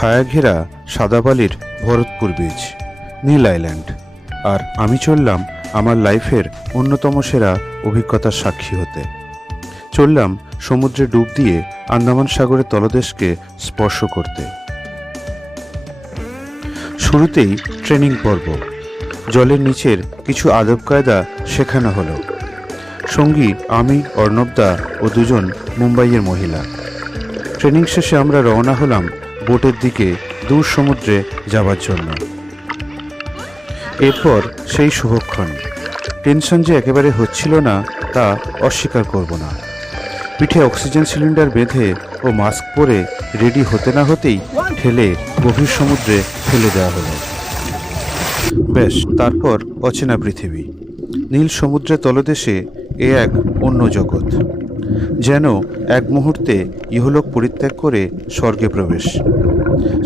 ছায়া ঘেরা সাদা বালির ভরতপুর বিচ, নীল আইল্যান্ড। আর আমি চললাম আমার লাইফের অন্যতম সেরা অভিজ্ঞতার সাক্ষী হতে। চললাম সমুদ্রে ডুব দিয়ে আন্দামান সাগরের তলদেশকে স্পর্শ করতে। শুরুতেই ট্রেনিং পর্ব, জলের নিচের কিছু আদব কায়দা শেখানো হলো। সঙ্গী আমি, অর্ণবদা ও দুজন মুম্বাইয়ের মহিলা। ট্রেনিং শেষে আমরা রওনা হলাম বোটের দিকে দূর সমুদ্রে যাবার জন্য। এরপর সেই শুভক্ষণ। টেনশন যে একেবারে হচ্ছিল না তা অস্বীকার করব না। পিঠে অক্সিজেন সিলিন্ডার বেঁধে ও মাস্ক পরে রেডি হতে না হতেই ঠেলে গভীর সমুদ্রে ফেলে দেওয়া হলো। বেশ, তারপর অচেনা পৃথিবী, নীল সমুদ্রের তলদেশে এ এক অন্য জগৎ। যেন এক মুহূর্তে ইহলোক পরিত্যাগ করে স্বর্গে প্রবেশ।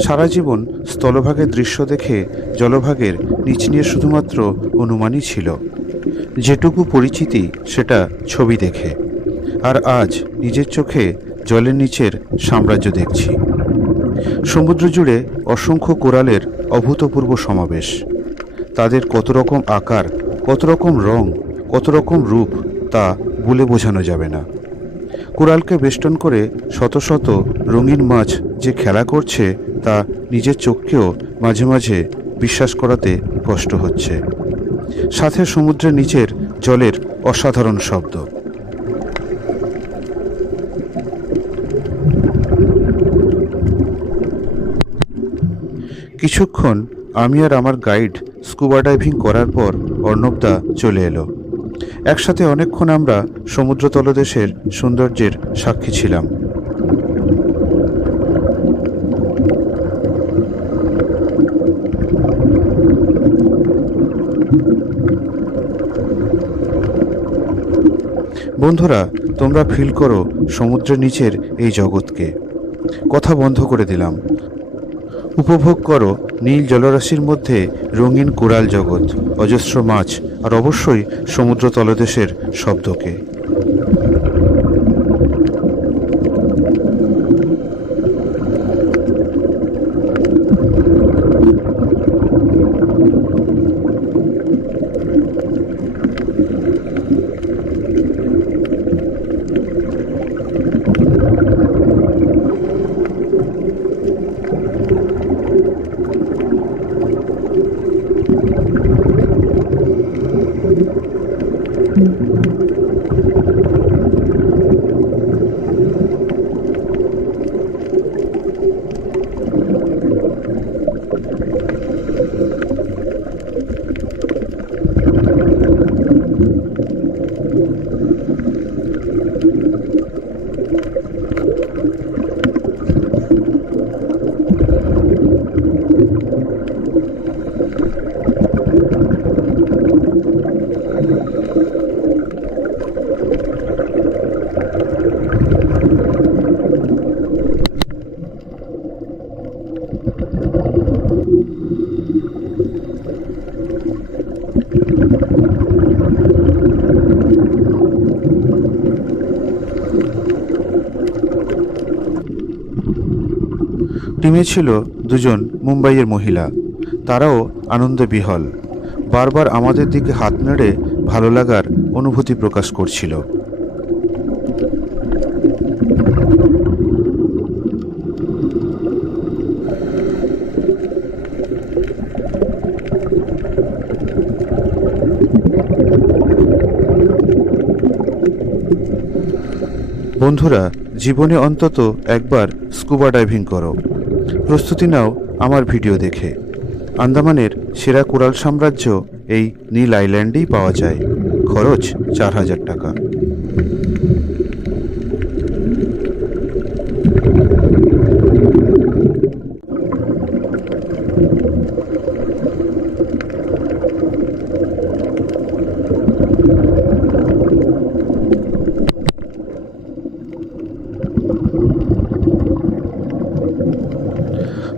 সারা জীবন স্থলভাগের দৃশ্য দেখে জলভাগের নিচ নিয়ে শুধুমাত্র অনুমানই ছিল, যেটুকু পরিচিতি সেটা ছবি দেখে। আর আজ নিজের চোখে জলের নিচের সাম্রাজ্য দেখছি। সমুদ্র জুড়ে অসংখ্য কোরালের অভূতপূর্ব সমাবেশ। তাদের কত রকম আকার, কত রকম রং, কত রকম রূপ তা বলে বোঝানো যাবে না। কোরালকে বেষ্টন করে শত শত রঙিন মাছ যে খেলা করছে তা নিজের চোখকেও মাঝে মাঝে বিশ্বাস করাতে কষ্ট হচ্ছে। সাথে সমুদ্রের নিচের জলের অসাধারণ শব্দ। কিছুক্ষণ আমি আর আমার গাইড স্কুবা ডাইভিং করার পর অর্ণবদা চলে এলো। একসাথে অনেকক্ষণ আমরা সমুদ্র তলদেশের সৌন্দর্যের সাক্ষী ছিলাম। বন্ধুরা, তোমরা ফিল করো সমুদ্রের নিচের এই জগৎকে। কথা বন্ধ করে দিলাম। উপভোগ করো নীল জলরাশির মধ্যে রঙিন কোরাল জগৎ, অজস্র মাছ আর অবশ্যই সমুদ্র তলদেশের শব্দকে। টিমে ছিল দুজন মুম্বাইয়ের মহিলা। তারাও আনন্দে বিহল, বারবার আমাদের দিকে হাত নেড়ে ভালো লাগার অনুভূতি প্রকাশ করছিল। বন্ধুরা, জীবনে অন্তত একবার স্কুবা ডাইভিং করো। প্রস্তুতি নাও আমার ভিডিও দেখে। আন্দামানের সেরা কোরাল সাম্রাজ্য এই নীল আইল্যান্ডেই পাওয়া যায়। খরচ 4000 টাকা।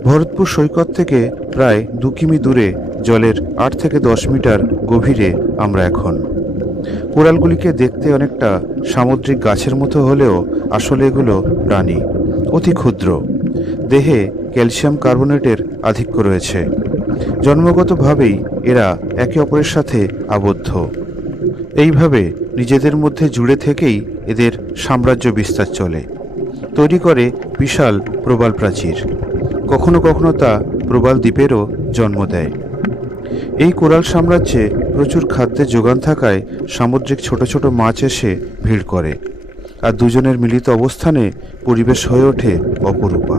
ভরতপুর সৈকত থেকে প্রায় 2 কিমি দূরে জলের 8 থেকে 10 মিটার গভীরে আমরা এখন। কোরালগুলিকে দেখতে অনেকটা সামুদ্রিক গাছের মতো হলেও আসলে এগুলো প্রাণী, অতি ক্ষুদ্র। দেহে ক্যালসিয়াম কার্বনেটের আধিক্য রয়েছে। জন্মগতভাবেই এরা একে অপরের সাথে আবদ্ধ। এইভাবে নিজেদের মধ্যে জুড়ে থেকেই এদের সাম্রাজ্য বিস্তার চলে, তৈরি করে বিশাল প্রবাল প্রাচীর। কখনো কখনো তা প্রবাল দ্বীপেরও জন্ম দেয়। এই কোরাল সাম্রাজ্যে প্রচুর খাদ্যের যোগান থাকায় সামুদ্রিক ছোট ছোট মাছ এসে ভিড় করে, আর দুজনের মিলিত অবস্থানে পরিবেশ হয়ে ওঠে অপরূপা।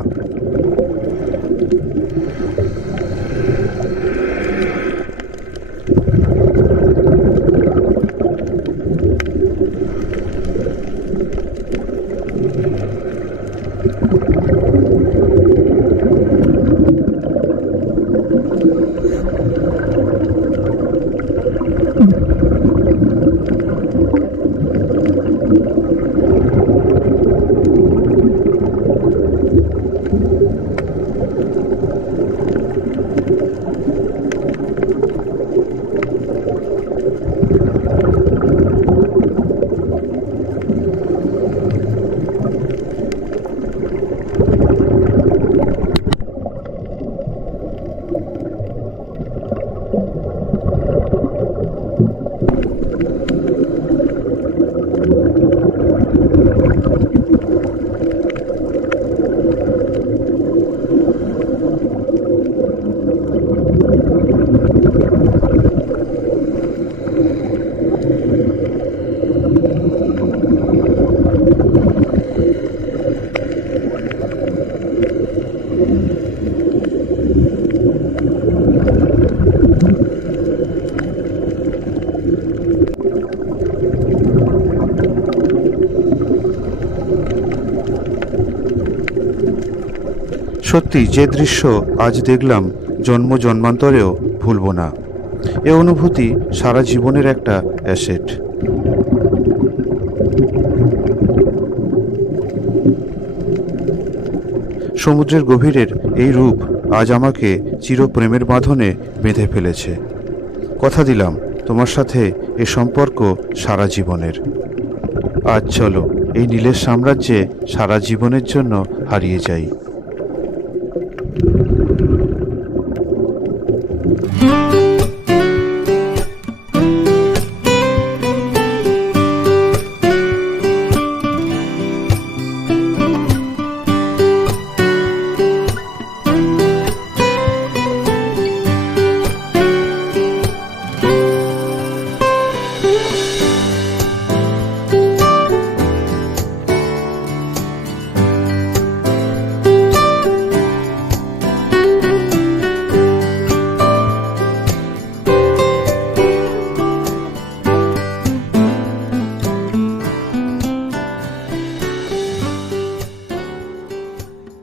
সত্যি যে দৃশ্য আজ দেখলাম জন্ম জন্মান্তরেও ভুলব না। এ অনুভূতি সারা জীবনের একটা অ্যাসেট। সমুদ্রের গভীরের এই রূপ আজ আমাকে চিরপ্রেমের বাঁধনে বেঁধে ফেলেছে। কথা দিলাম তোমার সাথে এ সম্পর্ক সারা জীবনের। আজ চলো এই নীলের সাম্রাজ্যে সারা জীবনের জন্য হারিয়ে যাই।